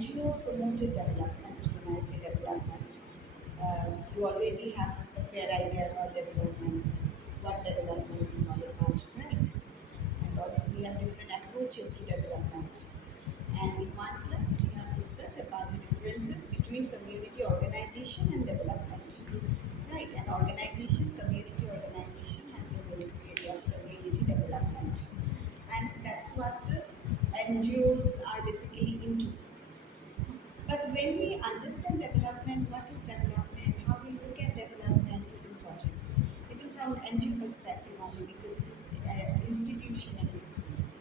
NGO promoted development. When I say development, you already have a fair idea about development, what development is all about, right? And also we have different approaches to development. And in one class, we have discussed about the differences between community organization and development. Right, an organization, community organization has a role to carry out community development. And that's what NGOs are basically into. But when we understand development, what is development, how we look at development is important. Even from NGO perspective only, because it is an institutional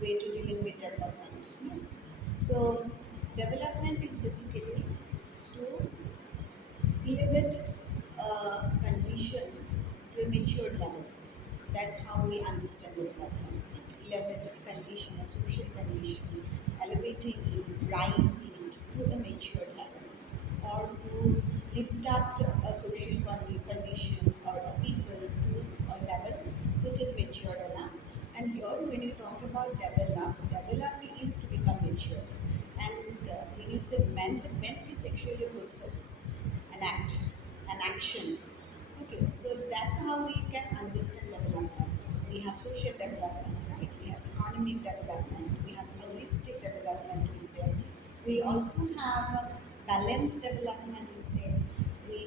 way to dealing with development. So development is basically to elevate a condition to a mature level. That's how we understand development. Elevate a condition, a social condition, elevating it, rising it to a mature level, or to lift up a social condition or a people to a level which is mature enough. And here, when you talk about develop is to become mature. And when you say meant is actually a process, an act, an action. Okay, so that's how we can understand development. So we have social development, right? We have economic development, we have holistic development, we say. We also have balanced development, we say.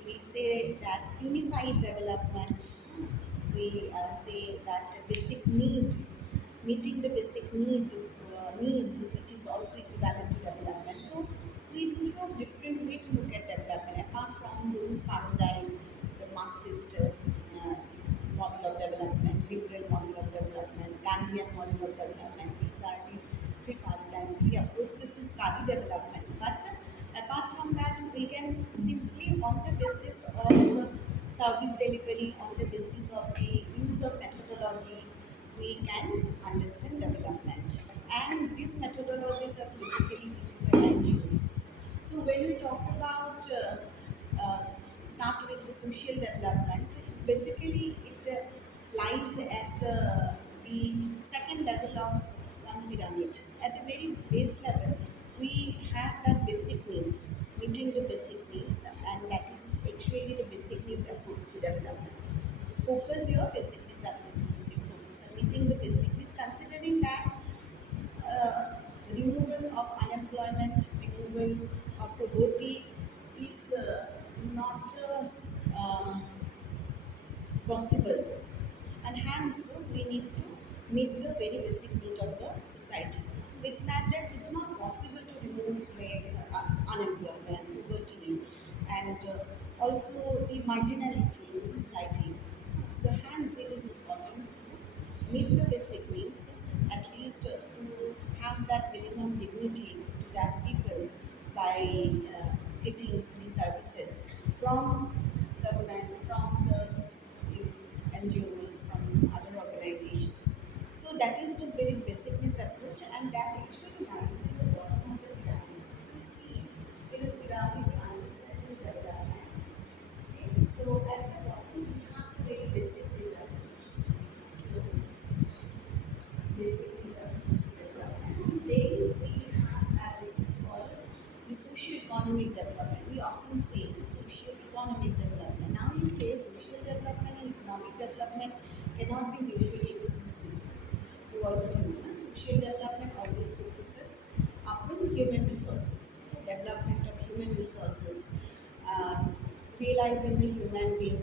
We say that unified development, we say that basic need, meeting the basic needs, which is also equivalent to development. So we do have different way to look at development apart from those paradigm, the Marxist model of development, liberal model of development, Gandhian model of development. These are the three paradigm, three approaches to study development. But apart from that, we can simply on the basis of service delivery, on the basis of the use of methodology, we can understand development. And these methodologies are basically used by NGOs. So when we talk about start with the social development, it's basically it lies at the second level of one pyramid. At the very base level, we have that basic needs, meeting the basic needs, and that is actually the basic needs approach to development. Focus your basic needs approach, basic focus, and meeting the basic needs, considering that uh, removal of unemployment, removal of poverty is not possible, and hence we need to meet the very basic need of the society. So it's not that it's not possible to remove like unemployment, poverty, and also the marginality in the society. So hence it is important to meet the basic needs, at least to have that minimum dignity to that people by getting the services from government, from the NGOs, from other organizations. So that is the very basic needs approach, and that actually lies in the bottom of the pyramid. You see, in the pyramid, you understand this development. Okay, so at the bottom, we have the very basic needs approach. So basic needs approach to development, and then we have that this is called the socio-economic development. We often say socio-economic development. Now you say social development and economic development cannot be mutually exclusive. You also know that social development always focuses upon human resources, development of human resources, uh, realizing the human being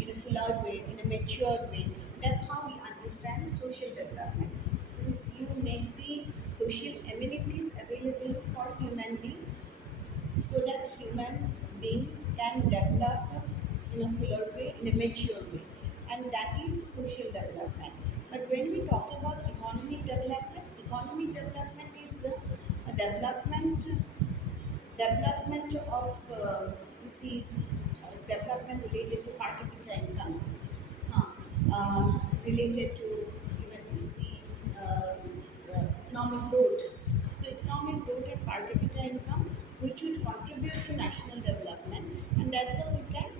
in a fuller way, in a mature way. That's how we understand social development. Means you make the social amenities available for human being so that human being can develop in a fuller way, in a mature way, and that is social development. But when we talk about economic development is a development of you see development related to per capita income, huh, related to even you see economic growth. So economic growth and per capita income, which would contribute to national development, and that's how we can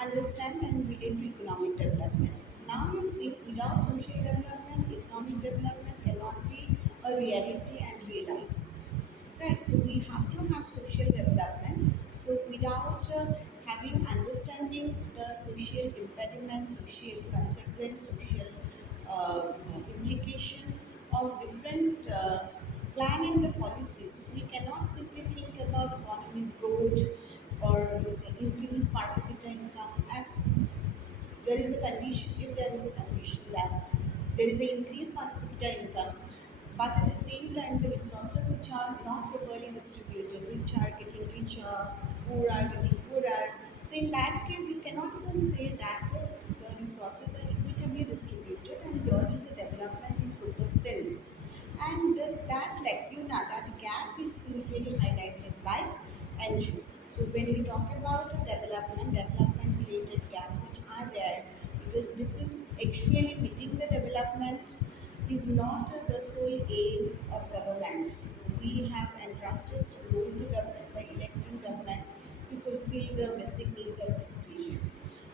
understand and relate to economic development. Now you see, without social development, economic development cannot be a reality and realized. Right, so we have to social development. So without having understanding the social impediment, social consequence, social implication of different plan and the policies, we cannot simply think about economic growth or you say increase per capita income as there is a condition, if there is a condition that there is an increase per capita income, but at the same time the resources which are not properly distributed, rich are getting richer, poor are getting poorer. So in that case, you cannot even say that the resources are equitably distributed and there is a development in total sense. And that lacuna, that gap is usually highlighted by NGO. So when we talk about a development related gap which are there, because this is actually meeting the development is not the sole aim of government. So we have entrusted role to government by electing government to fulfill the basic needs of the citizen.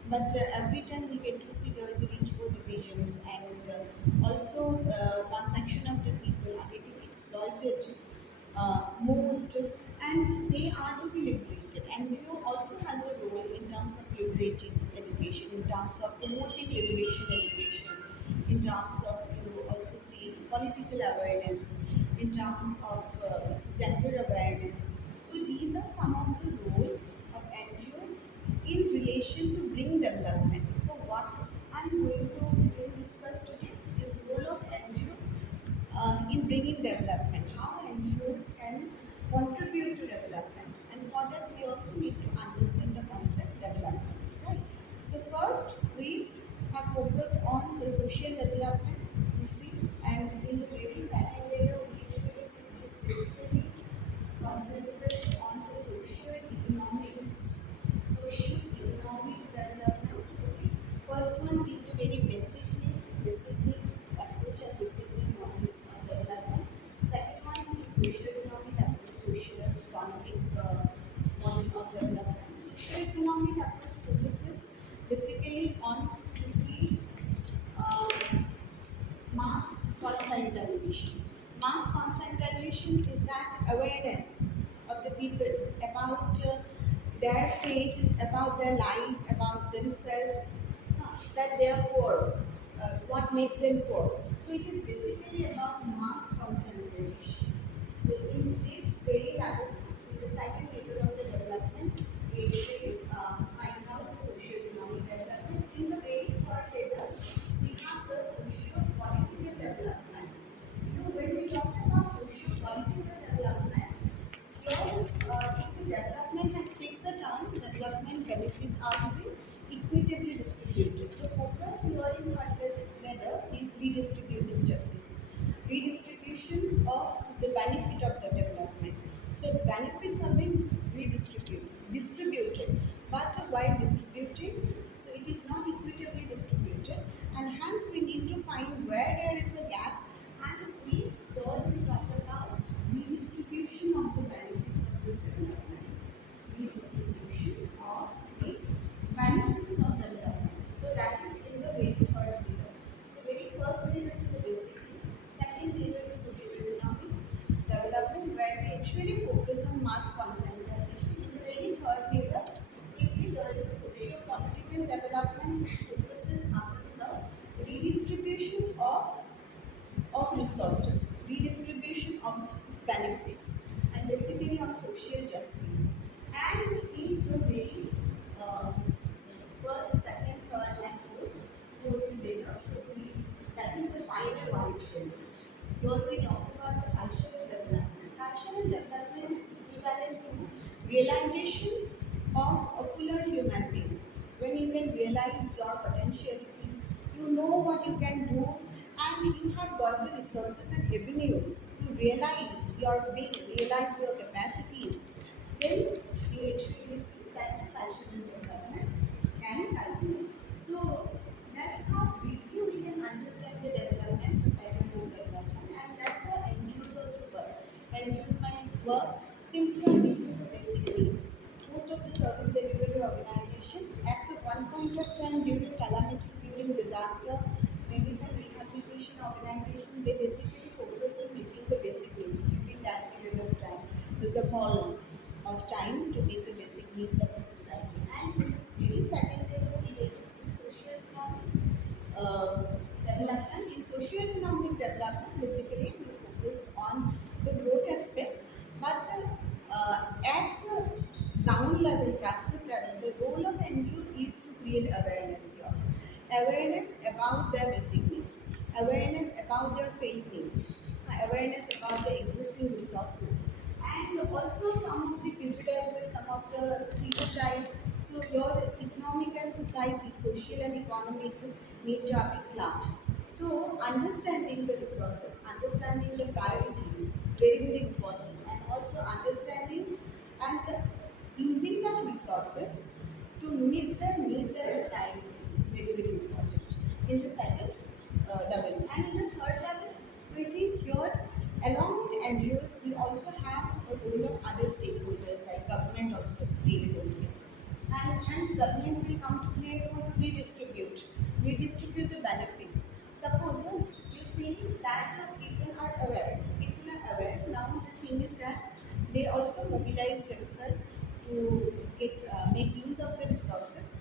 But every time we get to see there is a rich poor divisions, and also one section of the people are getting exploited most, and they are to be liberated. NGO also has a role in terms of liberating education, in terms of promoting liberation education, in terms of you also see political awareness, in terms of gender awareness. So these are some of the role of NGO in relation to bring development. So what I'm going to discuss today is role of NGO in bringing development, how NGOs can contribute to development. And for that, we also need to understand the concept development, right? So first, we have focused on the social development, you see, and in the very second layer, we usually see this basically concentrate on the social economic development. Okay, first one is the very basic need approach and basic need model of development. Second one is socio-economic approach, socio-economic model of development. Socio-economic approach focuses basically on to see uh, mass conscientization. Mass conscientization is that awareness of the people about their fate, about their life, about themselves, that they are poor, what makes them poor. So it is basically about mass conscientization. So in this very level, in the second level of the development, we actually find out the socio-economic development. In the very third level, we have the socio-political development. You know, when we talk about socio-political development, here it's a development has takes a turn. Development benefits are to be equitably distributed. So focus here in third ladder is redistributive justice, redistribution of the benefit of the development. So benefits are being distributed, but while distributing, so it is not equitably distributed, and hence we need to find where there is a gap, and we third we talk about redistribution of the benefits of this development, redistribution of the benefits of the development. So that is in the very third layer. So very first layer is the basic needs. Second layer is socio-economic development, where we actually focus on mass concentration. In the very third layer, we see there is a socio-political development which focuses on the redistribution of resources, redistribution of benefits, and basically on social justice. And in the very uh, first, second, third, and fourth layer, so that is the final one actually. Here we talk about the cultural development. Cultural development is equivalent to realization of a fuller human being. When you can realize your potentialities, you know what you can do, and you have got the resources and avenues to realize your being, realize your capacities, then you actually see that the cultural development can culminate. So that's how briefly we can understand the development, pattern of development, and that's how NGOs also work. NGOs might work simply on meeting the basic needs. Most of the service delivery organization at one point of time during calamity, during disaster, medical rehabilitation organization, they basically focus on meeting the basic needs during that period of time. There's a problem. of time to meet the basic needs of the society. And in this very second level, we get to see socio-economic development. In socio-economic development, basically we focus on the growth aspect, but at the ground level, grassroots level, the role of NGO is to create awareness here. Awareness about their basic needs, awareness about their failed needs, awareness about the existing resources, and also some of the prejudices, some of the stereotype. So your economic and society, social and economic needs are being clubbed. So understanding the resources, understanding the priorities, very very important, and also understanding and using that resources to meet the needs and the priorities is very very important in the second level. And in the third level, we think here, along with NGOs, we also have a role of other stakeholders like government also play a role here. And hence government will come to play a role to redistribute the benefits. Suppose we see that people are aware. Now the thing is that they also mobilize themselves to get make use of the resources.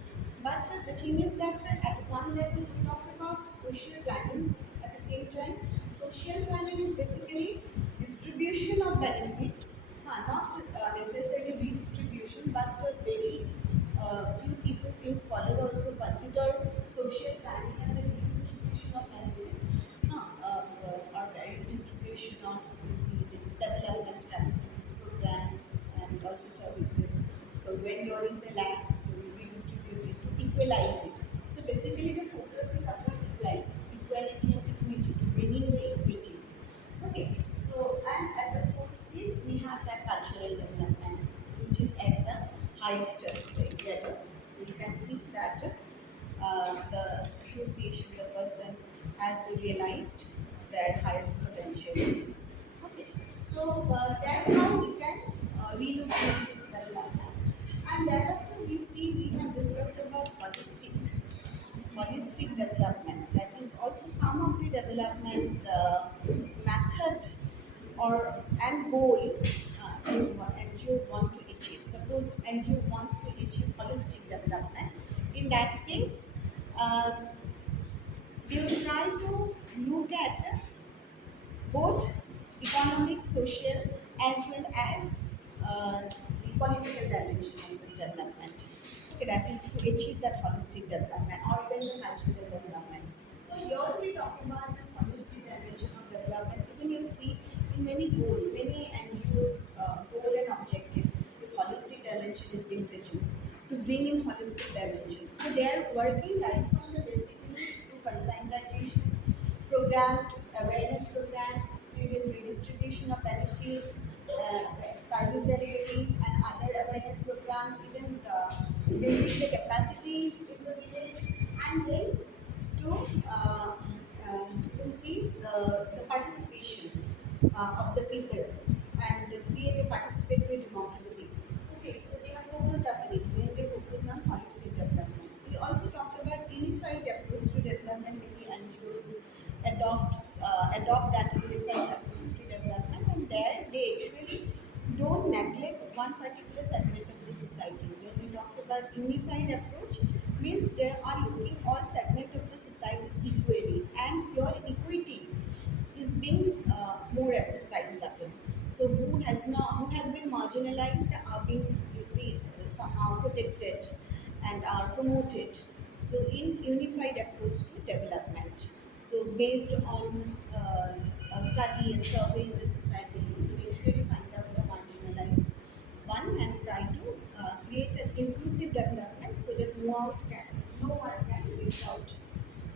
But the thing is that at one level we talk about social planning. At the same time, social planning is basically distribution of benefits, not necessarily redistribution, but very few people, few scholars also consider social planning as a redistribution of benefit, or redistribution of, you see, this development strategies, programs, and also services. So when there is a lack, so you redistribute it to equalize it. So basically, the focus is upon equality and equity, to bringing the equity. Okay, so and at the fourth stage we have that cultural development, which is at the highest level. You can see that the association, the person has realized their highest potentialities. Okay, so that's how we can relook into this development. And thereafter we see we have discussed about holistic development. That is also some of the development method or and goal NGO want to achieve. Suppose NGO wants to achieve holistic development. In that case, uh, they will try to look at both economic, social, as well as the political dimension of this development. Okay, that is to achieve that holistic development or even the cultural development. So here we talk about this holistic dimension of development. Even you see in many NGOs goal and objective, this holistic dimension is being written to bring in holistic dimension. So they are working right from the basic needs to conscientization program, awareness program, even redistribution of benefits, service delivery, and other awareness program, even building the capacity in the village, and then to you can see the participation of the people and create a participatory democracy. Okay, so they are focused upon it when they focus on holistic development. We also talked about unified approach to development. Many NGOs adopt that unified approach to development, and there they actually don't neglect one particular segment of the society. When we talk about unified approach, means they are looking all segment of the societies equally, and your equity is being more emphasized upon. So who has been marginalized are being, you see, somehow protected and are promoted. So in unified approach to development. So based on a study and survey in the society, you can usually find out the marginalized one and try to create an inclusive development so that no one can reach out.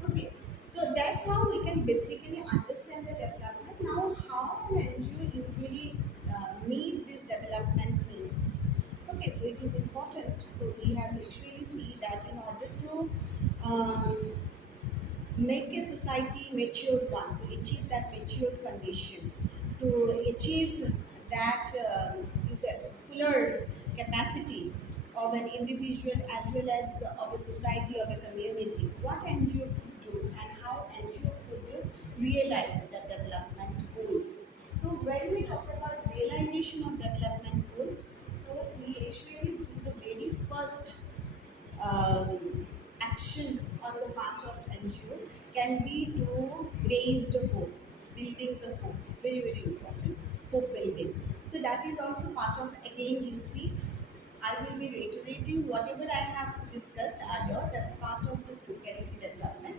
Okay, so that's how we can basically understand the development. Now, how an NGO usually meet these development needs? Okay, so it is important. So we have actually see that in order to um, make a society matured one, to achieve that matured condition, to achieve that you said fuller capacity of an individual as well as of a society, of a community. What NGO could do and how NGO could realize the development goals. So when we talk about realization of development goals, so action on the part of NGO can be to raise the hope, building the hope. It's very, very important. Hope building. So that is also part of, again, you see, I will be reiterating whatever I have discussed earlier, that part of this locality development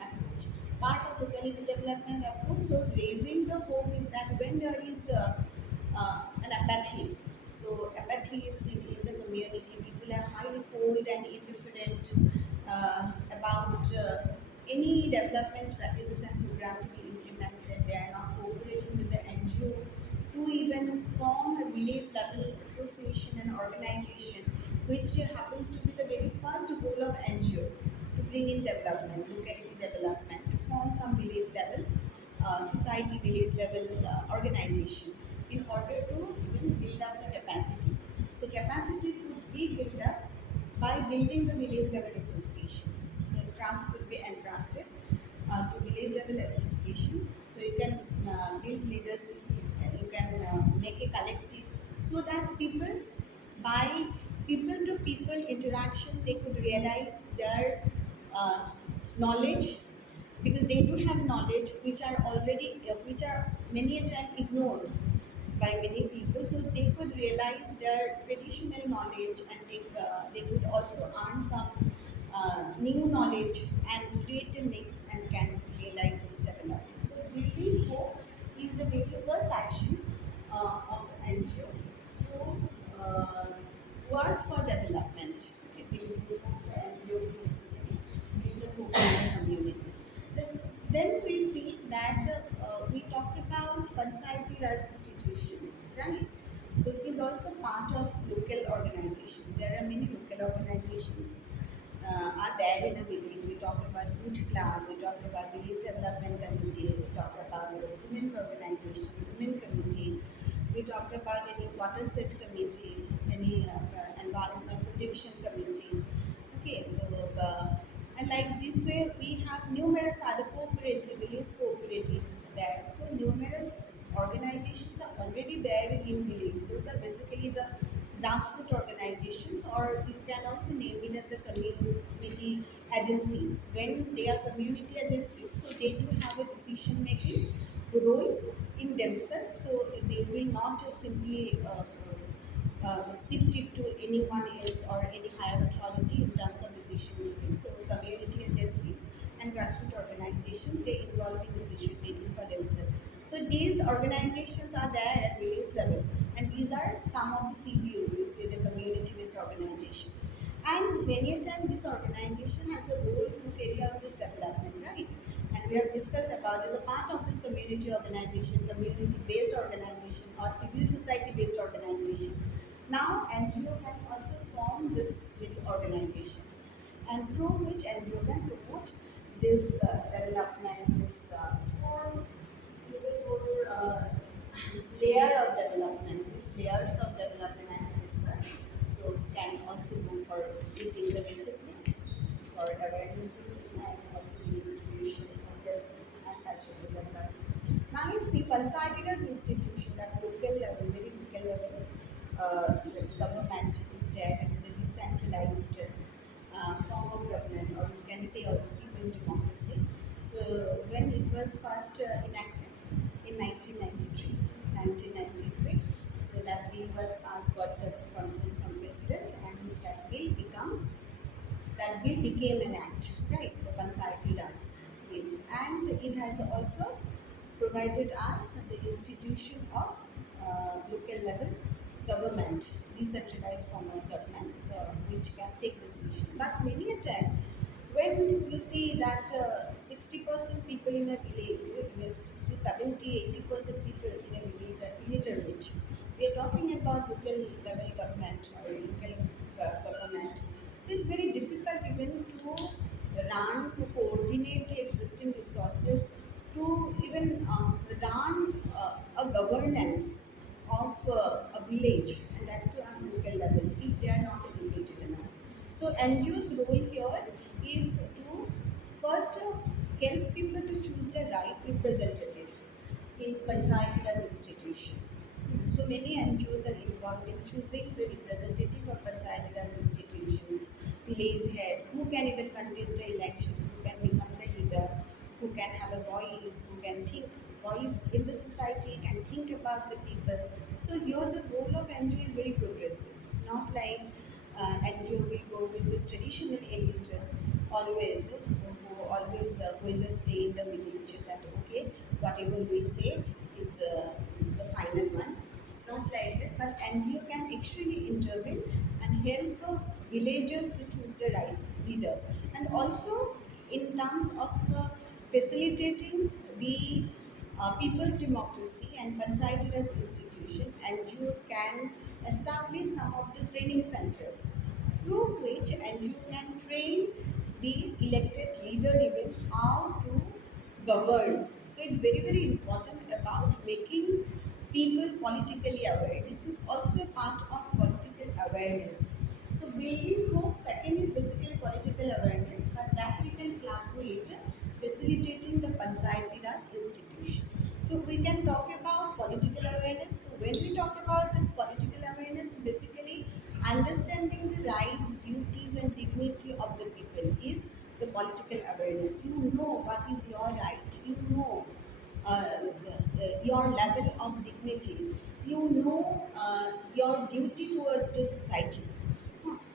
approach. Part of locality development approach, so raising the hope is that when there is an apathy, so apathy is seen in the community, people are highly cold and indifferent about any development strategies and program to be implemented. They are not cooperating with the NGO to even form a village level association and organization, which happens to be the very first goal of NGO to bring in development, locality development, to form some village level, society village level organization in order to even build up the capacity. So capacity could be built up by building the village level associations. So trust could be entrusted to village level association. So you can build leadership, you can make a collective, so that people, by people to people interaction, they could realize their uh, knowledge, because they do have knowledge which are already which are many a time ignored by many people, so they could realize their traditional knowledge, and they could also earn some new knowledge and create a mix and can realize this development. So building hope is the very first action of NGO to work for development. Okay, building hopes, NGO basically build a hope in the community. This, then we see that we talk about Panchayati Raj institution, right? So it is also part of local organization. There are many local organizations are there in a village. We talk about youth club, we talk about village development committee, we talk about the women's organization, women committee, we talk about any water set committee, any environment protection committee. Okay, so and like this way, we have numerous other cooperative, village cooperatives there. So numerous organizations are already there in village. Those are basically the grassroots organizations, or you can also name it as a community agencies. When they are community agencies, so they do have a decision making role in themselves. So they will not just simply shift it to anyone else or any higher authority in terms of decision making. So community agencies and grassroots organizations, they involve in decision making for themselves. So these organizations are there at village level, and these are some of the CBOs, you say the community based organization. And many a time this organization has a role to carry out this development, right? And we have discussed about, as a part of this community organization, community based organization or civil society based organization. Now NGO can also form this very organization, and through which NGO can promote this development, this this is for layer of development. These layers of development I have discussed. So can also go for meeting the discipline, for awareness building, and also distribution of justice and cultural development. Now you see Panchayat institution at local level, very local level, the government is there. It is a decentralized form of government, or you can say also people's democracy. So when it was first enacted in 1993, 1993, so that bill was passed, got the consent from president, and that bill became an act, right? So Panchayati Raj bill, and it has also provided us the institution of local level government, decentralized form of government, which can take decision. But many a time, when we see that 60% people in a village, even 60, 70, 80% people in a village are illiterate. We are talking about local level government or local government. So it's very difficult even to run, to coordinate the existing resources, to even run a governance of a village, and that to a local level, if they are not educated enough. So NGO's role here is to first help people to choose the right representative in Panchayati Raj institution. so many NGOs are involved in choosing the representative of Panchayat Raj institutions, village head, who can even contest the election, who can become the leader, who can have a voice, who can think voice in the society, can think about the people. So here the role of NGO is very progressive. It's not like NGO will go with this traditional elite always, who always will stay in the village that okay, whatever we say is the final one. It's not like that, but NGO can actually intervene and help villagers to choose the right leader, and also in terms of facilitating the people's democracy and Panchayat Raj institution, NGOs can establish some of the training centers through which NGO can train the elected leader even how to govern. So it's very, very important about making people politically aware. This is also a part of political awareness. So building hope, second is basically political awareness, but that we can club with facilitating the Panchayati Raj institution. So we can talk about political awareness. So when we talk about this political awareness, so basically understanding the rights, duties, and dignity of the people is the political awareness. You know what is your right. You know your level of dignity. You know your duty towards the society.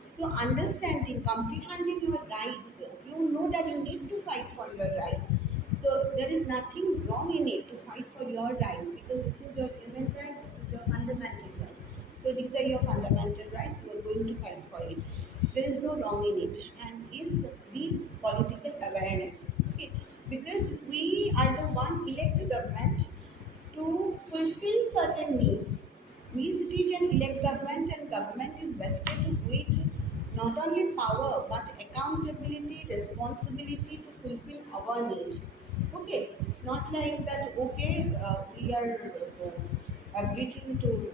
So understanding, comprehending your rights, you know that you need to fight for your rights. So there is nothing wrong in it to fight for your rights because this is your human right, this is your fundamental right. So these are your fundamental rights, you are going to fight for it. There is no wrong in it. And is the political awareness. Okay. Because we are the one elected government to fulfill certain needs. We citizens elect government and government is vested with not only power but accountability, responsibility to fulfill our need. Okay, it's not like that. Okay, we are everything to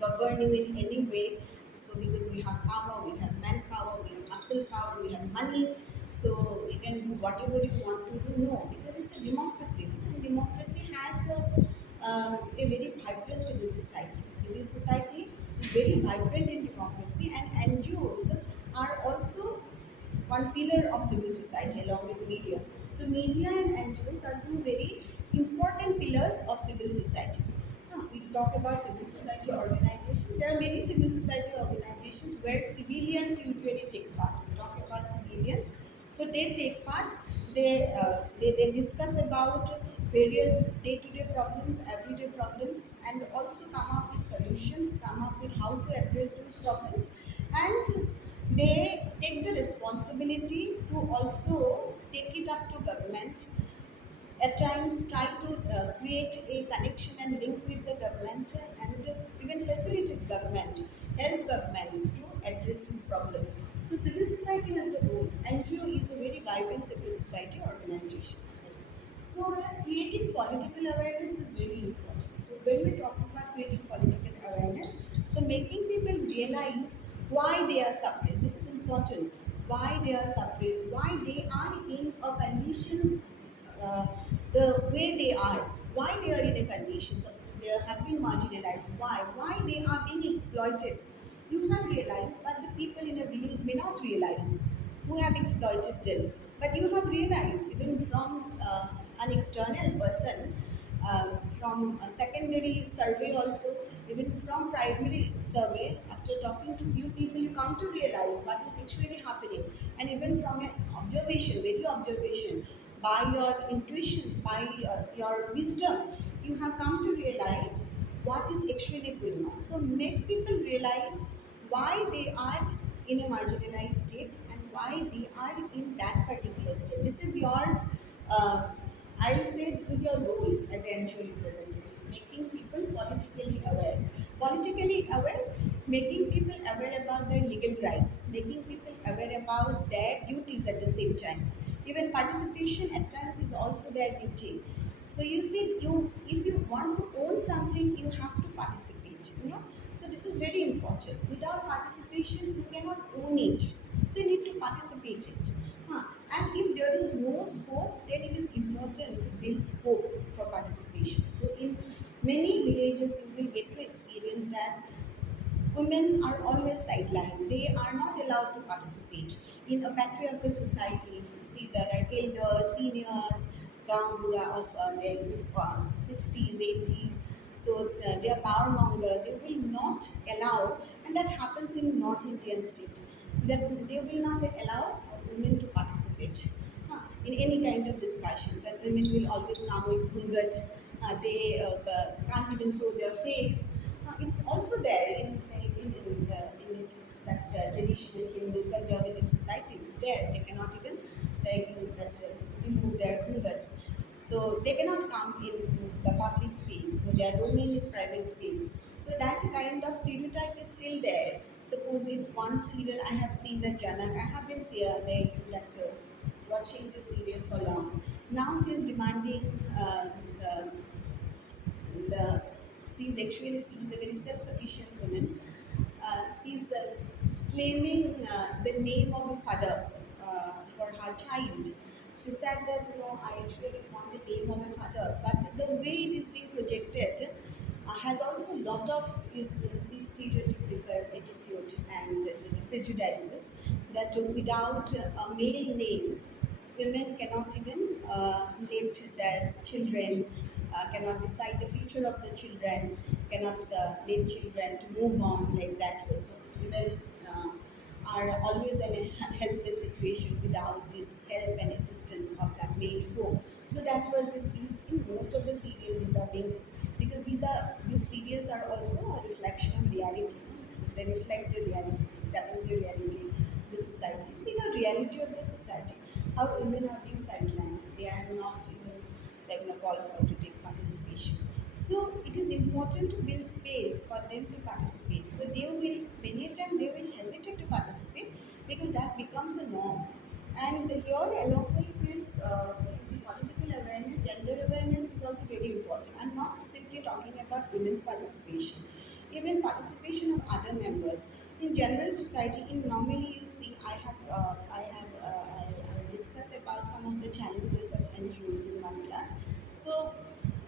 govern you in any way. So because we have power, we have manpower, we have muscle power, we have money, so we can do whatever you want to do. No, because it's a democracy, and democracy has a very vibrant civil society. Civil society is very vibrant in democracy, and NGOs are also one pillar of civil society along with media. So media and NGOs are two very important pillars of civil society. Now, we talk about civil society organizations. There are many civil society organizations where civilians usually take part. We talk about civilians. So they take part, they discuss about various day-to-day problems, everyday problems, and also come up with solutions, come up with how to address those problems, and they take the responsibility to also take it up to government, at times try to create a connection and link with the government, and even facilitate government, help government to address this problem. So civil society has a role. NGO is a very vibrant civil society organization. So creating political awareness is very important. So when we talk about creating political awareness, so making people realize why they are suppressed. This is important. Why they are suppressed. Why they are in a condition uh, the way they are. Why they are in a condition. Suppose they have been marginalized. Why? Why they are being exploited. You have realized, but the people in a village may not realize who have exploited them. But you have realized, even from an external person, from a secondary survey also, even from primary survey, after talking to few people, you come to realize what is actually happening. And even from your observation, very observation, by your intuitions, by your wisdom, you have come to realize what is actually going on. So make people realize why they are in a marginalized state and why they are in that particular state. This is your, uh, I will say, this is your role as an NGO representative, making people politically aware. Politically aware, making people aware about their legal rights, making people aware about their duties at the same time. Even participation at times is also their duty. So you see, you if you want to own something, you have to participate. So this is very important. Without participation, you cannot own it. So you need to participate it. And if there is no scope, then it is important to build scope for participation. So in Many villages you will get to experience that women are always sidelined. They are not allowed to participate. In a patriarchal society, you see there are elders, seniors, Gangura of their 60s, 80s. So they are power monger. They will not allow, and that happens in North Indian state, that they will not allow women to participate in any kind of discussions. And women will always come with ghungat. They can't even show their face. It's also there in that traditional Hindu conservative societies. There, they cannot even remove their ghungats. So they cannot come into the public space. So their domain is private space. So that kind of stereotype is still there. Suppose in one serial I have seen that Janak, I have been watching the serial for long. Now she is demanding the the she's a very self-sufficient woman. She's claiming the name of a father for her child. She said that I actually want the name of a father, but the way it is being projected has also a lot of stereotypical attitude and prejudices that without a male name women cannot even let their children, cannot decide the future of the children, cannot let children to move on like that way. So women are always in a helpless situation without this help and assistance of that male folk. So that was this being in most of the serials. These are being because these serials are also a reflection of reality. They reflect the reality. That is the reality of the society. See the reality of the society. How women are being sidelined. They are not even called for to take participation. So it is important to build space for them to participate. So they will many a time they will hesitate to participate because that becomes a norm. And here along with this, you see, political awareness, gender awareness is also very important. I'm not simply talking about women's participation, even participation of other members. In general society, in normally you see, I discuss about some of the challenges of NGOs in one class. So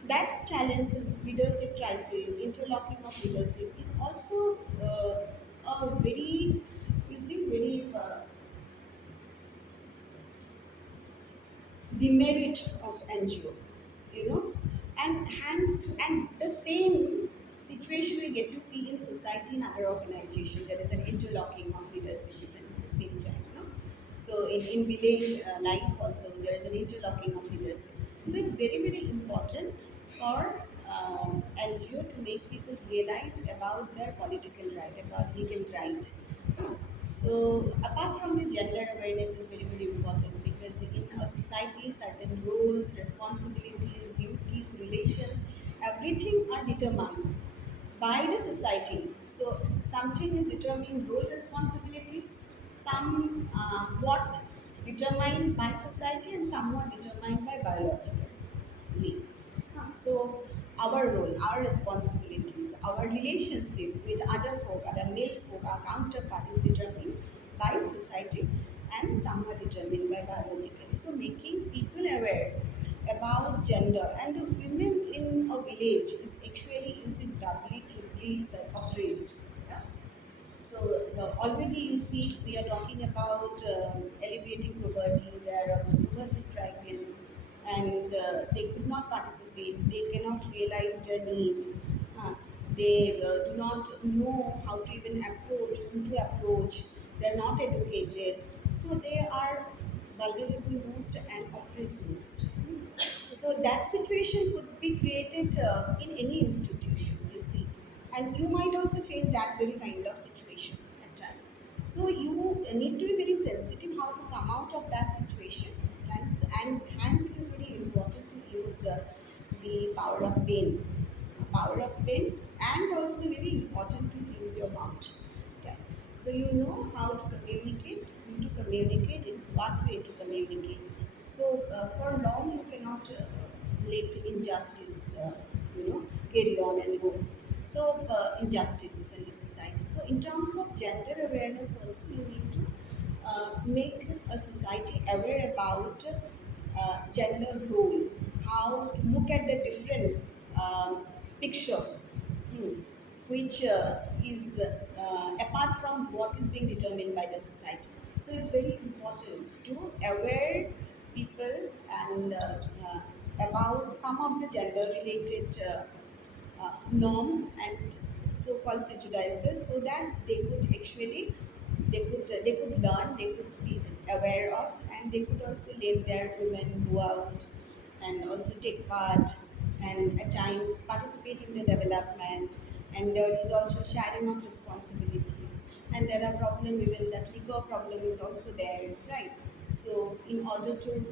that challenge, leadership crisis, interlocking of leadership is also a very, you see, very demerit of NGO, you know, and hence, and the same situation we get to see in society in other organizations. There is an interlocking of leadership even at the same time, you know. So in village life also there is an interlocking of leadership. So it's very important for NGO to make people realize about their political right, about legal right. So apart from the gender awareness is very important because in a society certain roles, responsibilities, duties, relations, everything are determined by the society. So something is determining role responsibilities, some what determined by society and somewhat determined by biologically. So our role, our responsibilities, our relationship with other folk, other male folk, our counterpart is determined by society and somewhat determined by biologically. So making people aware about gender and the women in a village is actually using doubly, triply the oppressed. Yeah. So already you see we are talking about alleviating poverty. There are also poverty stricken, and they could not participate. They cannot realize their need. Uh, they do not know how to even approach, whom to approach. They are not educated, so they are vulnerable most and oppressed most. So that situation could be created in any institution, you see, and you might also face that very kind of situation at times. So you need to be very sensitive how to come out of that situation, and hence it is very important to use the power of pain, and also very important to use your mouth. Okay. So you know how to communicate, who to communicate, in what way to communicate. So for long you cannot let injustice, carry on and go. So injustices in the society. So in terms of gender awareness, also you need to make a society aware about gender role, how to look at the different picture, hmm, which is apart from what is being determined by the society. So it's very important to aware people and about some of the gender related norms and so-called prejudices, so that they could actually they could learn, they could be aware of, and they could also let their women go out and also take part and at times participate in the development. And there is also sharing of responsibilities, and there are problem, even that liquor problem is also there, right? So in order to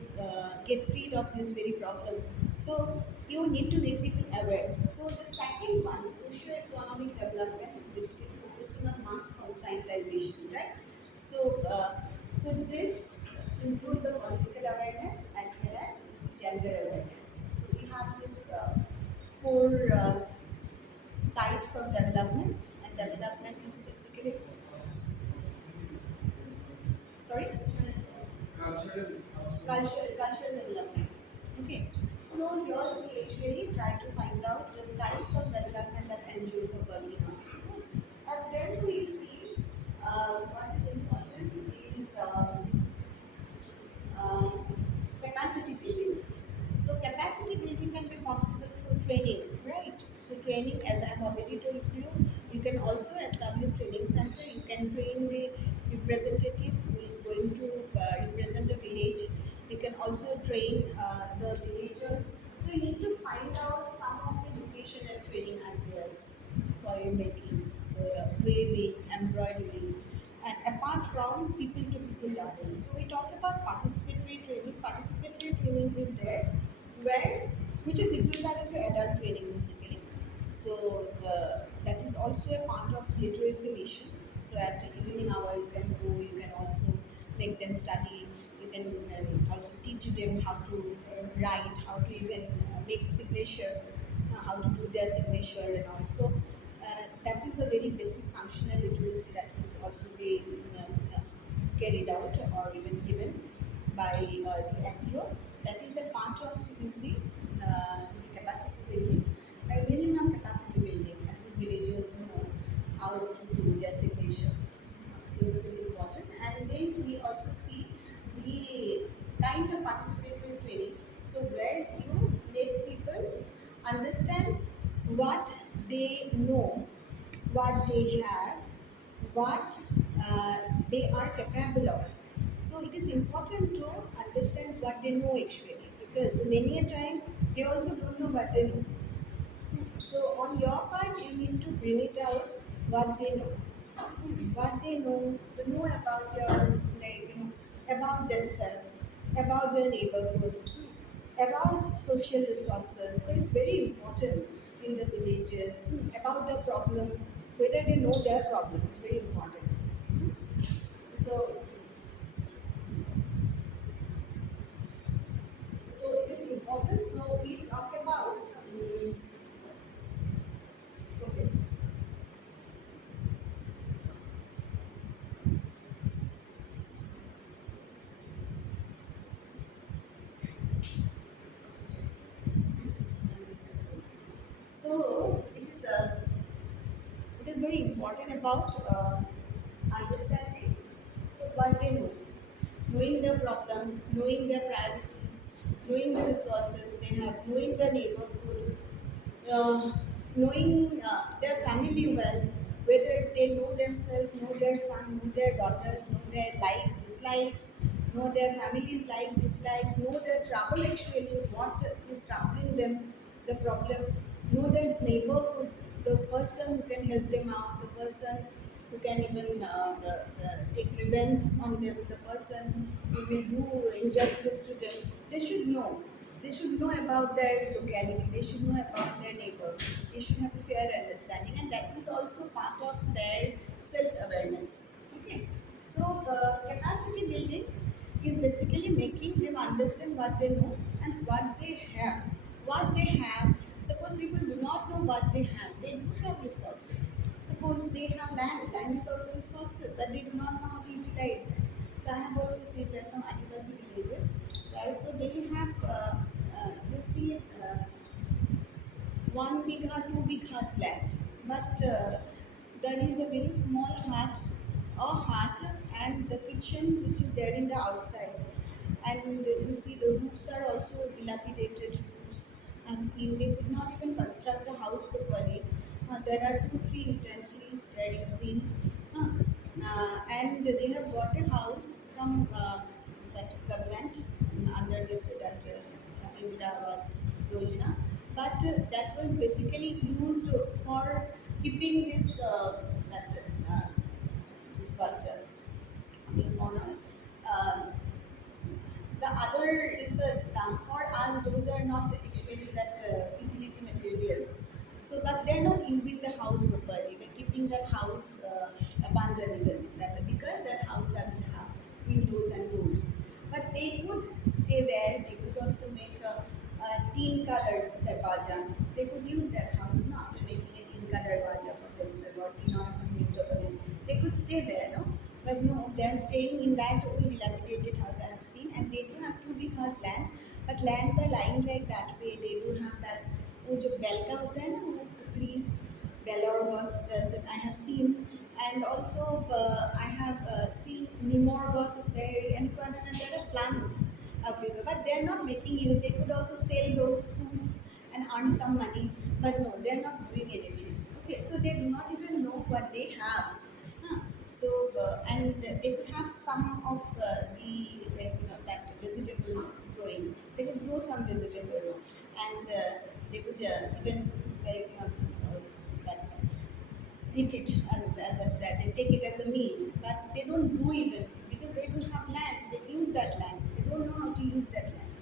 get rid of this very problem, so you need to make people aware. So the second one, socio-economic development, is basically focusing on mass conscientization, right? So so this include the political awareness as well as you see, gender awareness. So we have this four types of development, and development is basically, sorry, cultural development. Okay. So here we actually try to find out the types of development that NGOs are working on. And then we see what is important is uh, capacity building. So capacity building can be possible through training, right? So training, as I've already told you can also establish training center. You can train the representative who is going to represent the village. You can also train the villagers. So you need to find out some of the nutrition and training ideas for your making. So weaving, embroidery, and apart from people to people learning. So we talked about participatory training. Participatory training is there where which is equivalent to adult training basically. So that is also a part of literacy mission. So at evening hour you can go, you can also make them study. You can also teach them how to write, how to even make signature, how to do their signature, and also that is a very basic functional literacy that could also be carried out or even given by the NGO. That is a part of, you see, the capacity building. By minimum capacity building, at least villagers know how to do their signature. So this is important. And then we also see the kind of participatory training. So where you let people understand what they know, what they have, what they are capable of. So it is important to understand what they know actually, because many a time they also don't know what they know. So on your part, you need to bring it out what they know, what they know, to know about your, like, about themselves, about their neighborhood, about social resources. So it's very important in the villages, about the problem, whether they know their problem is very important. So so it is important. So we talk about okay. This is what I'm discussing. So it is very important about understanding. So what they know, knowing their problem, knowing their priorities, knowing the resources they have, knowing the neighborhood, uh, knowing their family well, whether they know themselves, know their son, know their daughters, know their likes, dislikes, know their family's likes, dislikes, know their trouble actually, what is troubling them, the problem, know their neighborhood, the person who can help them out, the person who can even take revenge on them, the person who will do injustice to them. They should know. They should know about their locality. They should know about their neighbor. They should have a fair understanding, and that is also part of their self-awareness. Okay. So capacity building is basically making them understand what they know and what they have. What they have. Suppose people do not know what they have. They do have resources. Suppose they have land. Land is also resources, but they do not know how to utilize that. So I have also seen there are some Adivasi villages where so they have you see 1 bigha, 2 bighas land, but there is a very small hut or hut and the kitchen which is there in the outside. And you see the roofs are also dilapidated roofs. I've seen they could not even construct a house properly. There are two, three utensils they're using. Uh, and they have got a house from that government under this that Indira Awas Yojana, but that was basically used for keeping this that this what I mean on a the other is for us those are not actually that utility materials. So but they're not using the house properly, they're keeping that house abandoned even that because that house doesn't have windows and doors, but they could stay there. They could also make a teen color darwaja. They could use that house now after making a teen color darwaja for themselves or teen or window for. They could stay there, no, but no, they're staying in that old dilapidated house I have seen, and they do have two big house land, but lands are lying like that way. They do have that वो जो bell का होता है ना वो three bell or was that I have seen, and also I have seen Nimorgos is there, and there are plants everywhere, but they are not making use. They could also sell those fruits and earn some money, but no, they are not doing anything. Okay, so they do not even know what they have. Huh. So and they could have some of the that vegetable growing. They could grow some vegetables, and they could even like that eat it and as a that they take it as a meal. But they don't do even because they don't have land. They use that land. They don't know how to use that land.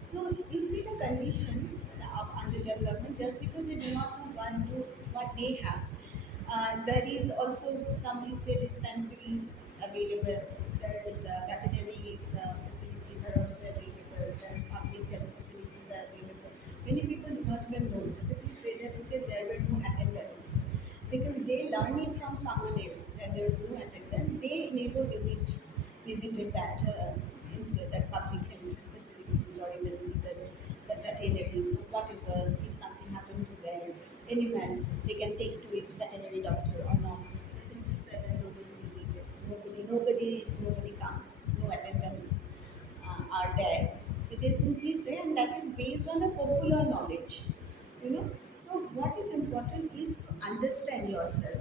So you see the condition of underdevelopment just because they do not know what they have. There is also some you say dispensaries available. There is veterinary facilities are also available. There is public health facilities are available. Many people do not even know. Simply say that okay, there were no attendant because they learn it from someone else and there is no attendant. They never visited that instead that public health facilities or even visited that veterinary. So whatever if something happened to their animal, they can take to it veterinary doctor or not. They simply said that nobody visited, nobody comes, no attendants are there. So they simply say, and that is based on a popular knowledge, you know. So what is important is to understand yourself,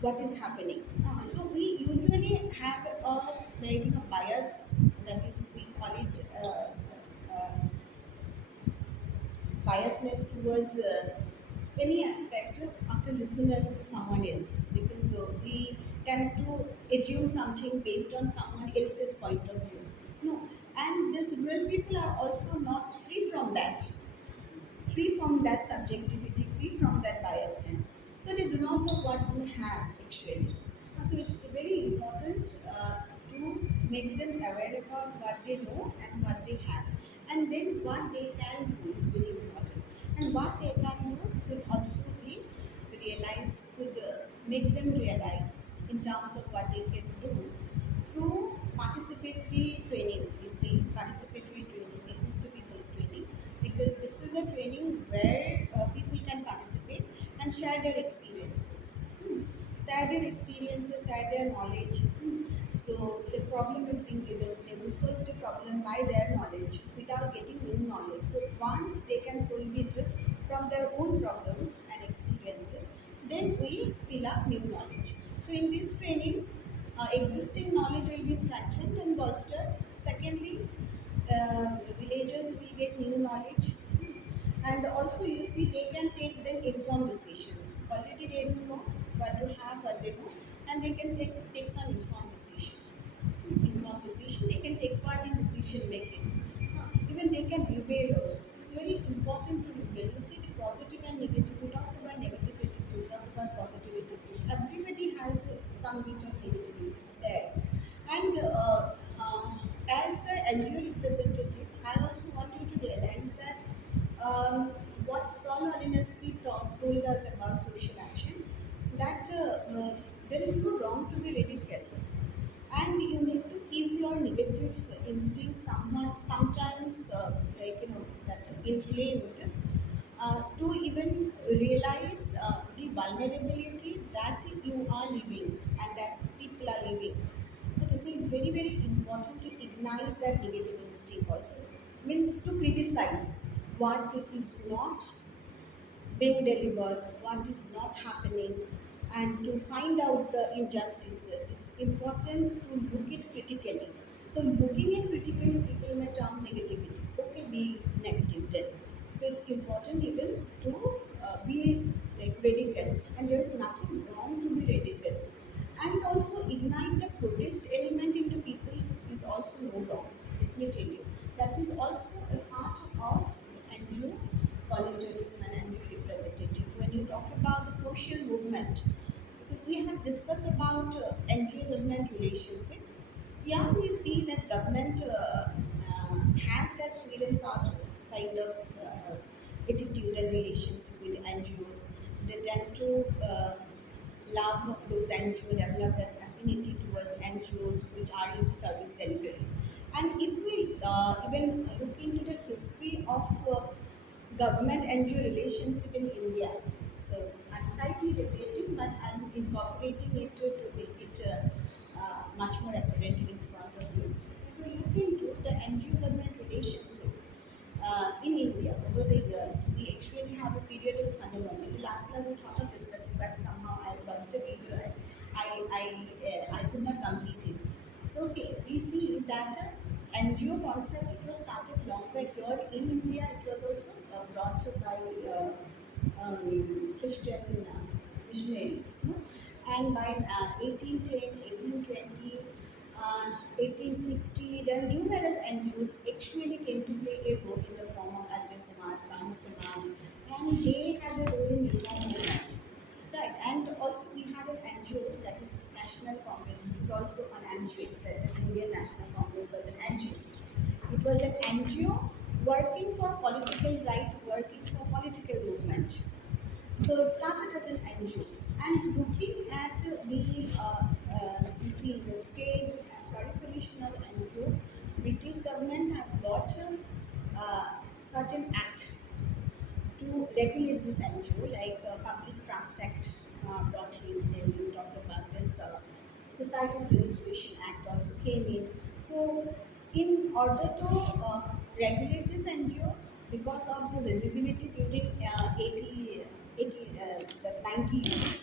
what is happening. So we usually have a like bias, that is we call it biasness towards any aspect after listening to someone else because we tend to assume something based on someone else's point of view. No, and these real people are also not free from that subjectivity, free from that biasness. So they do not know what to have actually. So it's very important to make them aware about what they know and what they have. And then what they can do is very important. And what they can do could also be could make them realize in terms of what they can do through participatory training. You see, participatory training, people's to people's training, because this is a training where people can participate and share their experiences. Share their experiences, share their knowledge. So a problem is being given, they will solve the problem by their knowledge without getting new knowledge. So once they can solve it from their own problem and experiences, then we fill up new knowledge. So in this training, existing knowledge will be strengthened and bolstered. Secondly, villagers will get new knowledge, and also you see they can take then informed decisions. Already they know what to have, what they know, and they can take some informed decision. Informed decision, they can take part in decision making. Even they can rebel also. It's very important to rebel. You see the positive and negative. We talked about negativity too. We talked about positivity too. Everybody has some bit of negativity. It's there. And as an NGO representative, I also want you to realize that what Saul Alinesky told us about social action, that there is no wrong to be radical, and you need to keep your negative instinct sometimes that inflamed to even realize the vulnerability that you are living and that people are living. Okay, so it's very, very important to ignite that negative instinct also. Means to criticize what is not being delivered, what is not happening, and to find out the injustices. It's important to look it critically. So looking at critically, people may term negativity. Okay, be negative then. So it's important even to be like radical, and there is nothing wrong to be radical. And also ignite the protest element in the people is also no wrong. Let me tell you, that is also a part of NGO volunteerism and NGO representative. When you talk about the social movement, because we have discussed about NGO government relationship, yeah, we see that government has that sweet and sour kind of attitude and relationship with NGOs. They tend to love those NGOs, develop that affinity towards NGOs which are into service delivery. And if we even look into the history of government NGO relationship in India, so I'm slightly debating, but I'm incorporating it to make it much more apparent in front of you. If we look into the NGO government relationship in India over the years, we actually have a period of honeymoon. In the last class, we thought of discussing, but somehow I watched a video and I could not complete it. So, okay, we see that NGO concept, it was started long back here in India. It was also brought by Christian missionaries. No? And by 1810, 1820, 1860, then numerous NGOs actually came to play a role in the form of Arya Samaj, Brahma Samaj, and they had a role in reform movement. Right, and also we had an NGO, that is National Congress. This is also an NGO itself. The Indian National Congress was an NGO. It was an NGO working for political right, working for political movement. So it started as an NGO. And looking at you see the stage and proliferation of NGO, British government have brought certain act to regulate this NGO, like Public Trust Act brought in, then you talked about this Societies Registration Act also came in. So, in order to regulate this NGO, because of the visibility during 80 the 90s,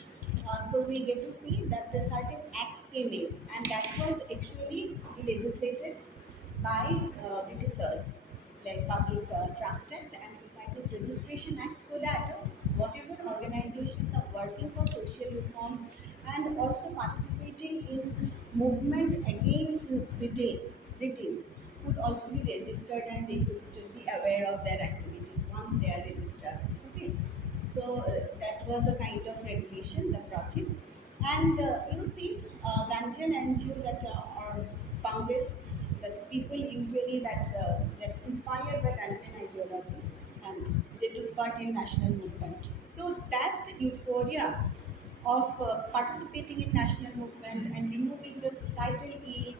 so we get to see that the certain acts came in, and that was actually legislated by Britishers, like Public Trust Act and Societies Registration Act, so that whatever organizations are working for social reform and also participating in movement against British could also be registered, and they could be aware of their activities once they are registered. Okay, so that was a kind of regulation that brought in. And you see, Gandhian NGO that or Congress, that people usually that inspired by Gandhian ideology, and they took part in national movement. So that euphoria of participating in national movement and removing the societal ill,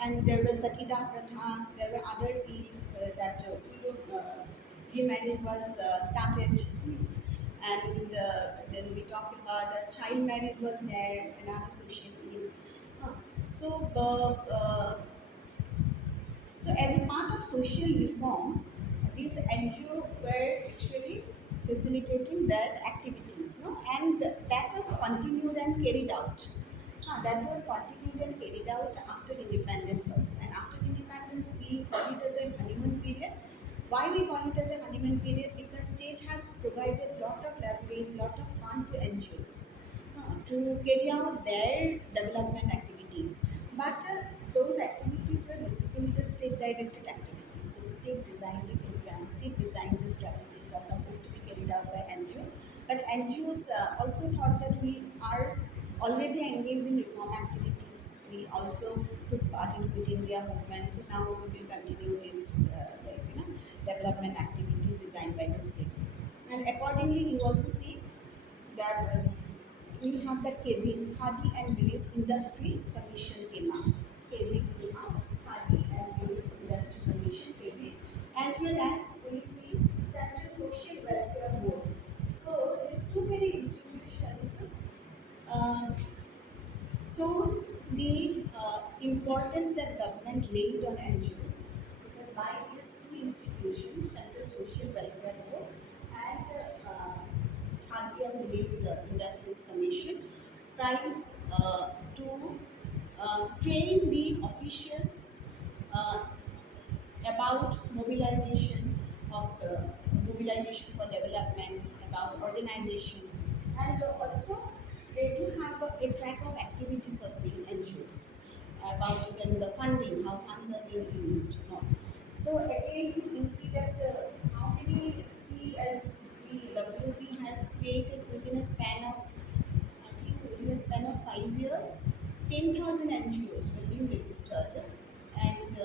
and there was Sakida Pratha, there were other ill that remarriage was started, and then we talked about child marriage was there, another social ill. So, so as a part of social reform, these NGO were actually facilitating their activities, no? And that was continued and carried out. That was continued and carried out after independence also. And after independence, we call it as a honeymoon period. Why we call it as a honeymoon period? Because state has provided lot of leverage, lot of fund to NGOs to carry out their development activities. But those activities were basically the state directed activities. So state designed the program, state designed the strategies are supposed to be carried out by NGO. But NGOs also thought that we are already engaged in reform activities. We also took part in Quit India movement. So now we will continue this development activities designed by the state. And accordingly, you also see that we have the KV, Khadi and Village Industry Commission came up. KV came up, Khadi and Village Industry Commission came as well as we see Central Social Welfare Board. So these two shows the importance that government laid on NGOs, because by these two institutions, Central Social Welfare Board and Khadi and Village Industries Commission, tries to train the officials uh, about mobilization for development, about organization, and also they do have a track of activities of the NGOs, about even the funding, how funds are being used. No. So again, you see that how many CSWB has created within a span of, I think within a span of 5 years, 10,000 NGOs were being registered, and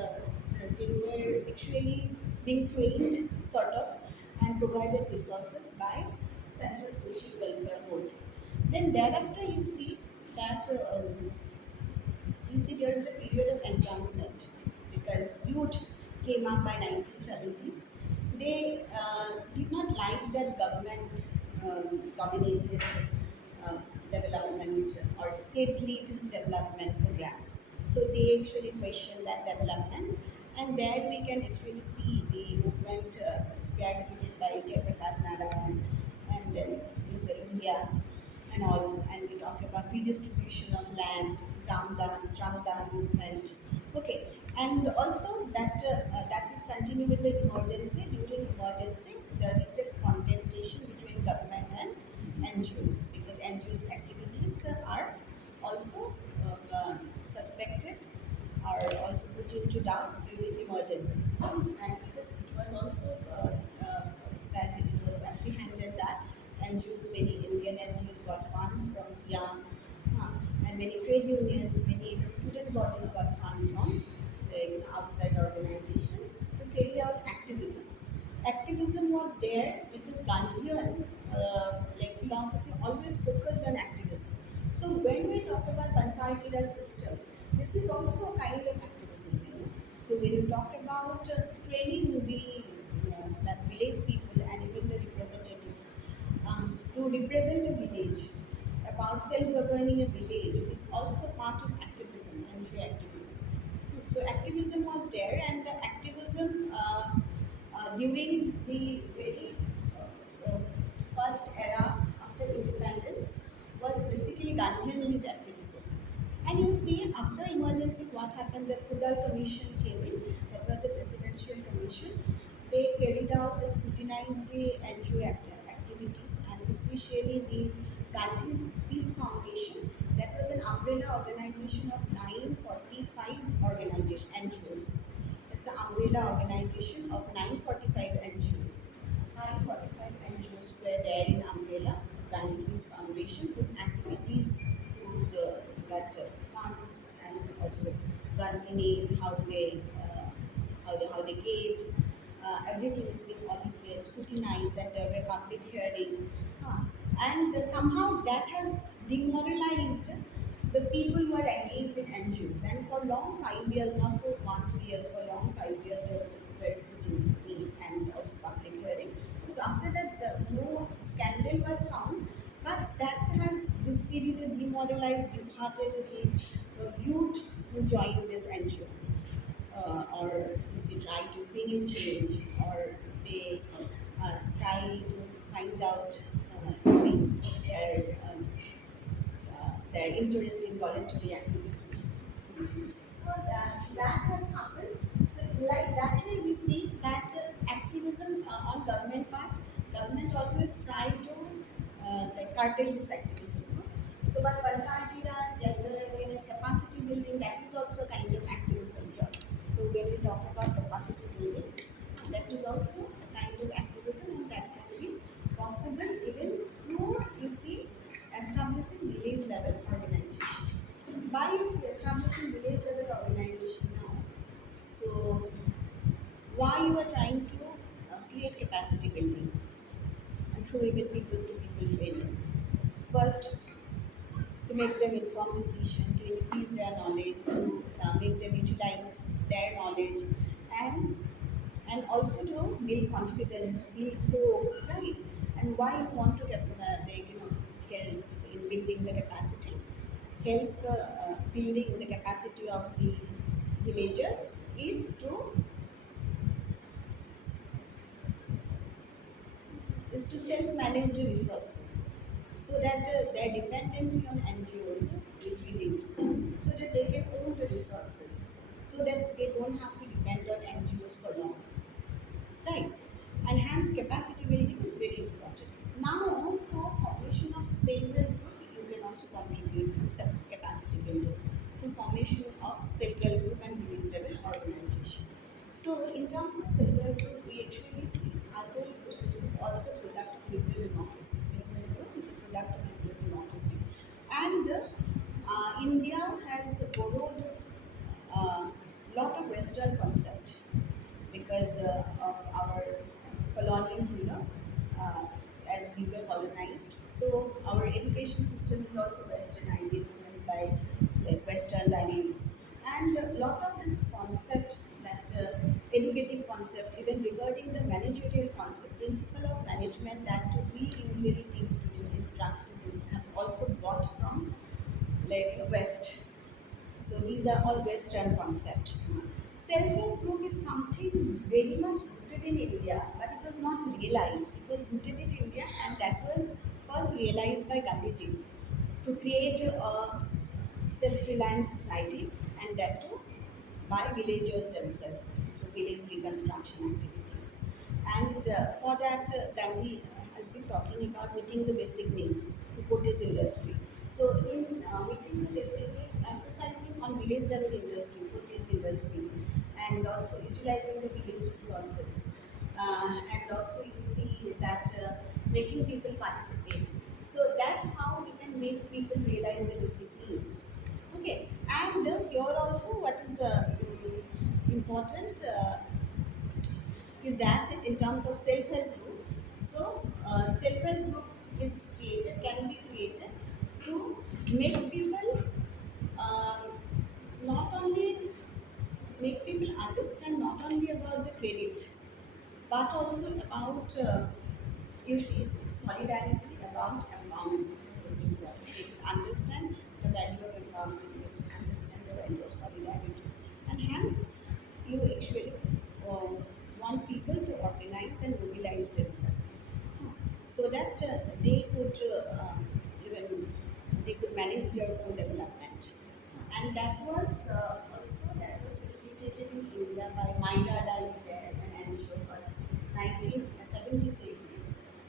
they were actually being trained, sort of, and provided resources by Central Social Welfare Board. Then thereafter, that you see there is a period of advancement, because youth came up by 1970s. They did not like that government dominated uh, development or state-led development programs. So they actually questioned that development, and there we can actually see the movement spearheaded by Jayaprakash Narayan, and then Mr. India and all, and we talk about redistribution of land, Shramdan movement. Okay, and also that is continuing with the emergency. During emergency, there is a contestation between government and NGOs, because NGOs activities are also suspected, are also put into doubt during emergency, and because it was also said, it was apprehended that NGOs, many Indian NGOs got funds from SIAM, and many trade unions, many even student bodies got funds from outside organizations to carry out activism. Activism was there because Gandhian philosophy always focused on activism. So when we talk about Panchayati Raj system, this is also a kind of activism. So when you talk about training the village people and even the representative to represent a village, about self-governing a village is also part of activism, NGO activism. So activism was there, and the activism during the very uh, first era after independence was basically Gandhian activism. And you see, after emergency, what happened? The Kudal Commission came in. That was a presidential commission. They carried out the scrutinized the NGO activities, and especially the Gandhi Peace Foundation. That was an umbrella organization of 945 organization NGOs. It's an umbrella organization of 945 NGOs. 945 NGOs were there in umbrella Gandhi Peace Foundation, whose activities, whose funds, and also grantee aid, how they get, everything is being audited, scrutinized, and there were public hearing. And somehow that has demoralized the people who are engaged in NGOs. And for long 5 years, not for 1 2 years, for long 5 years, there were scrutiny and also public hearing. So after that, no scandal was found, but that has dispirited, demoralized, disheartened the youth who joined this NGO, or you see, try to bring in change, or they try to find out, you see, their interest in voluntary activity. So that has happened. So like that way we see that activism on government part, government always try to curtail this activism. No? So but Panchayati Raj, gender awareness, capacity building, that is also a kind of activism here. So when we talk about capacity building, that is also a kind of activism, and that can be possible even through, you see, establishing village level organization. Why is establishing village level organization now? So why you are trying to create capacity building and through even people to people training? First, to make them informed decision, to increase their knowledge, to make them utilize their knowledge, and also to build confidence, build hope, right? And why you want to help in building the capacity? help building the capacity of the villagers is to self-manage the resources so that their dependency on NGOs will reduce, so that they can own the resources, so that they don't have to depend on NGOs for long, right? And hence capacity building is very important. Now, for formation of self-help group, you can also contribute to capacity building through formation of self-help group and village level organization. So, in terms of self-help group, we actually see I told you this is also a product of liberal democracy. Self-help group is a product of liberal democracy, and India has borrowed a lot of Western concept because of our colonial ruler, uh, as we were colonized. So our education system is also westernized, influenced by like Western values. And a lot of this concept, that educative concept, even regarding the managerial concept, principle of management that we usually teach students, instruct students, have also bought from like West. So these are all Western concepts. Self-help group is something very much rooted in India, but it was not realized. It was rooted in India, and that was first realized by Gandhiji to create a self-reliant society, and that too by villagers themselves through village reconstruction activities. And for that, Gandhi has been talking about meeting the basic needs to cottage industry. So, in meeting the basic needs, emphasizing on village level industry, cottage industry, and also utilizing the village resources. And also, you see that making people participate. So, that's how we can make people realize the basic needs. Okay, and here also what is important is that in terms of self-help group, so self-help group can be created to make people uh, not only make people understand not only about the credit but also about you see solidarity, about empowerment. So it's important. They will understand the value of empowerment, they will understand the value of solidarity, and hence you actually uh, want people to organize and mobilize themselves so that they could even they could manage their own development. And that was also that was facilitated in India by Myra is there and Ansho first 1970s 80s.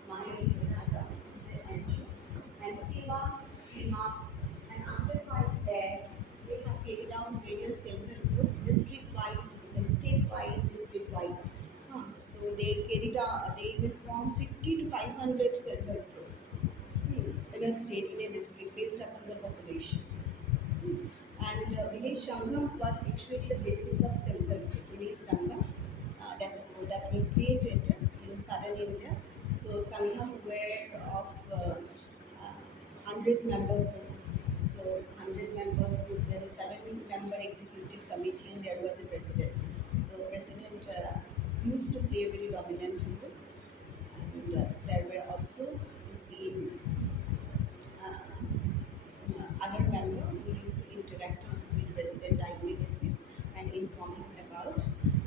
Myra is an Ansho and Siva, Hima and Asifa is there. They have carried out various self-help group district-wide, even state-wide, district-wide. So they carried out, they even formed 50 to 500 self-help group in a state, in a district based upon the population. And Village Sangam was actually the basis of self-help group. Village Sangam that we created in southern India. So Sangam were of 100 member group. So 100 members group, there is 7-member executive committee and there was a president. So president used to play a very dominant role, and there were also we see other member who used to interact with resident timely basis and inform him about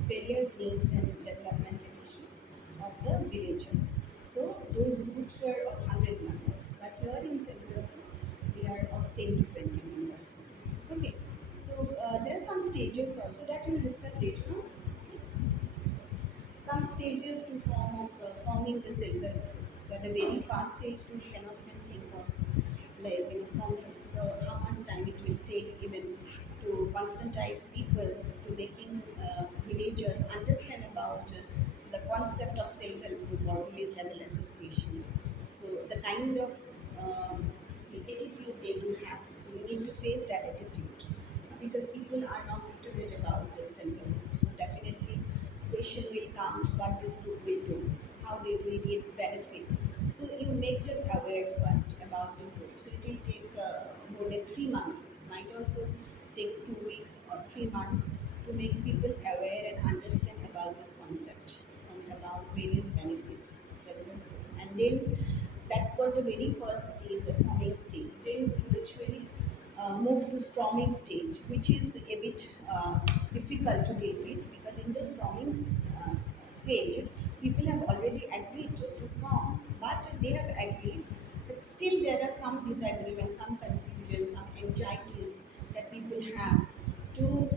various needs and developmental issues of the villagers. So those groups were of 100 members, but here in Silver we are of 10 to 20 members. Okay, so there are some stages also that we'll discuss later on. Okay. Some stages to forming the silver. So at the very fast stage, we cannot even think of like forming. So how much time it will take even to conscientize people to making villagers understand about the concept of self-help group or village level association. So the kind of attitude they do have. So we need to face that attitude because people are not literate about this self-help group. So definitely question will come what this group will do, how they will get benefit. So you make them aware first about the group. So it will take more than 3 months. It might also take 2 weeks or 3 months to make people aware and understand about this concept and about various benefits. And then that was the very first stage, forming stage. Then you actually move to storming stage, which is a bit difficult to deal with, because in the storming phase, people have already agreed to form, but they have agreed, but still there are some disagreements, some confusion, some anxieties that people have to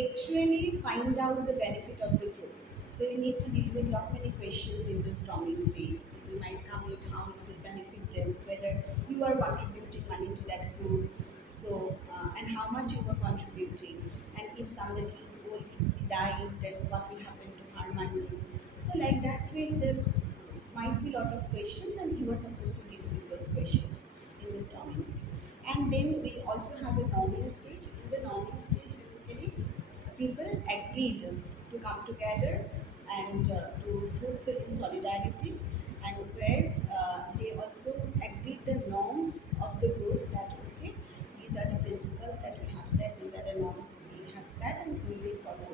actually find out the benefit of the group. So you need to deal with lot many questions in the storming phase. People might come with how it will benefit them, whether you are contributing money to that group, so and how much you were contributing, and if somebody is old, if she dies, then what will happen to her money. So like that way, there might be a lot of questions, and you are supposed to deal with those questions in the storming stage. And then we also have a norming stage. In the norming stage, basically, people agreed to come together and to group in solidarity, and where they also agreed the norms of the group, that okay, these are the principles that we have set, these are the norms we have set, and we will follow,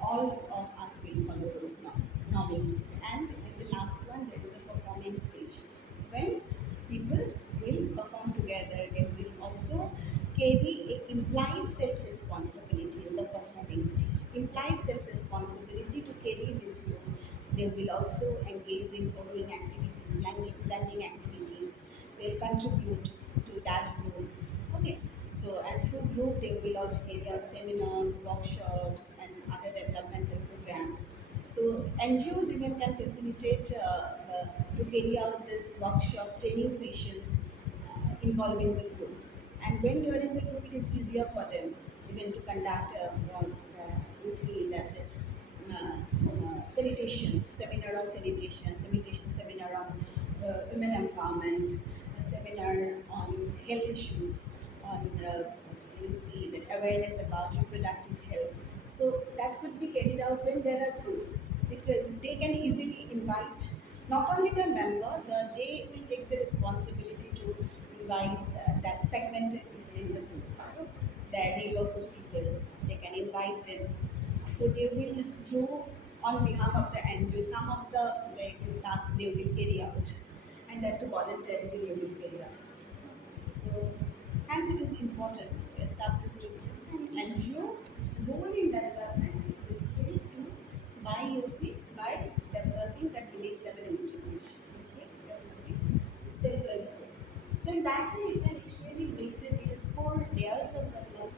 all of us will follow those norms, norming stage. And in the last one, there is a performing stage, when people will perform together. They will also carry a implied self-responsibility in the performing stage. Implied self-responsibility to carry this group. They will also engage in borrowing activities, lending activities. They'll contribute to that group. Okay. So, and through group, they will also carry out seminars, workshops, and other developmental programs. So, NGOs even can facilitate to carry out this workshop training sessions involving the group. And when there is a group, it is easier for them even to conduct we feel that sanitation, seminar on sanitation seminar on women empowerment, a seminar on health issues, on you see the awareness about reproductive health. So that could be carried out when there are groups, because they can easily invite not only the member, they will take the responsibility to invite that segmented people in the group. So their neighborhood people, they can invite them. So they will do on behalf of the NGO some of the like tasks they will carry out, and that to voluntarily they will carry out. So hence it is important to establish to an NGO role in development is basically to by developing that village level institution. You see, developing self-help group. So in that way, you can actually make the these four layers of development.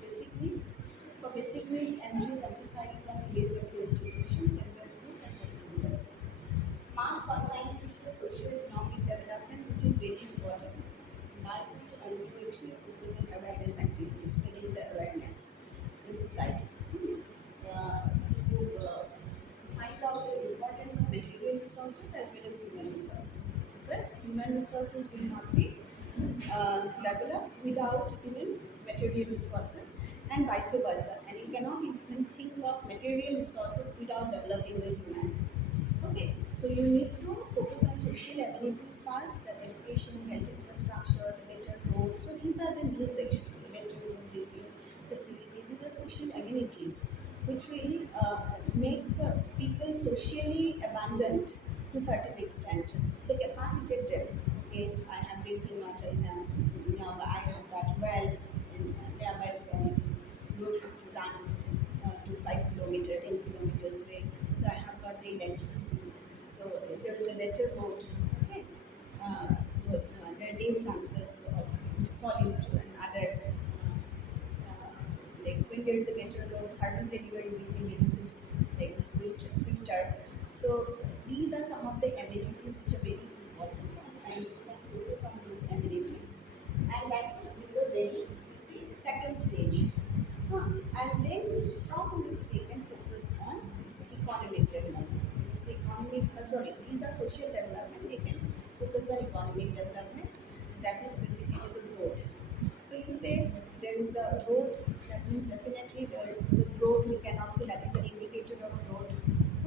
Basic needs. For basic needs, NGOs emphasize on village level institutions, self-help group, and helping industries. Mass conscientization of socio-economic development, which is very important, by which NGO actually focus on awareness activities, spreading the awareness to society. To find out the importance of material resources as well as human resources. Because human resources will not be developed without even material resources, and vice versa. And you cannot even think of material resources without developing the human. Okay, so you need to focus on social amenities first, that education, health infrastructures, better roads. So these are the needs actually, better road, drinking facility. These are social amenities which will make people socially abundant to certain extent. So capacitated. Okay, I have drinking water in I have that well in nearby localities. You don't have to run to 5 kilometers, 10 kilometers way. So I have got the electricity. So there is a better road. Okay. There is chances of falling to another. Like when there is a better road, service delivery will be very swift, like the swifter. So these are some of the amenities which are very important, and you can focus on those amenities. And that will be the very easy second stage. And then from which they can focus on economic development. When you say economic, sorry, these are social development. They can focus on economic development. That is basically the growth. So you say there is a road. That means definitely there is a growth. You can also, that is an indicator of growth.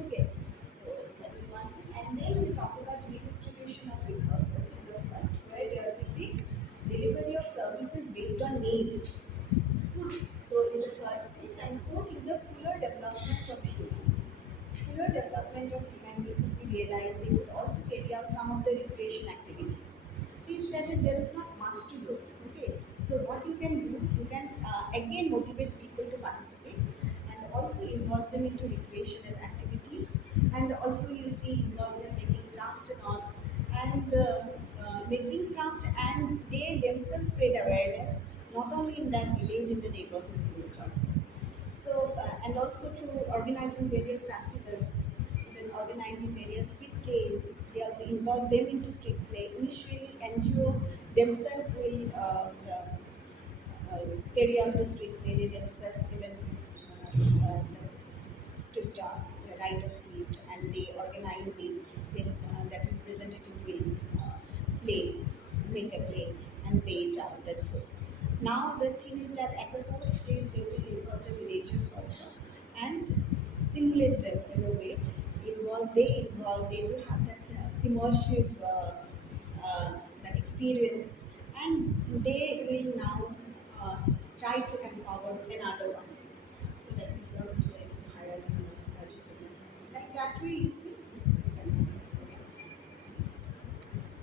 Okay. So that is one thing. And then we talk about redistribution of resources in the first, where there will be delivery of services based on needs. So in the third stage, and fourth is the fuller development of human. Fuller development of human could be realized. They could also carry out some of the recreation activities. He said that there is not much to do. Okay, so So what you can do, you can again motivate people to participate, and also involve them into recreational activities, and also you see involve them making craft and all, and making craft, and they themselves spread awareness not only in that village, in the neighborhood village also. So, and also to organizing various festivals, even organizing various street plays. They also involve them into street play. Initially, NGO themselves will carry out the street play. They themselves even script write a script, and they organize it. Then that representative will play, make a play, and play it out. That's so. Now the thing is that at the fourth stage they will involve the villagers also, and simulate them in a way. They will have that immersive that experience, and they will now uh, try to empower another one, so that is a very higher level of culture development. Like that way, you see,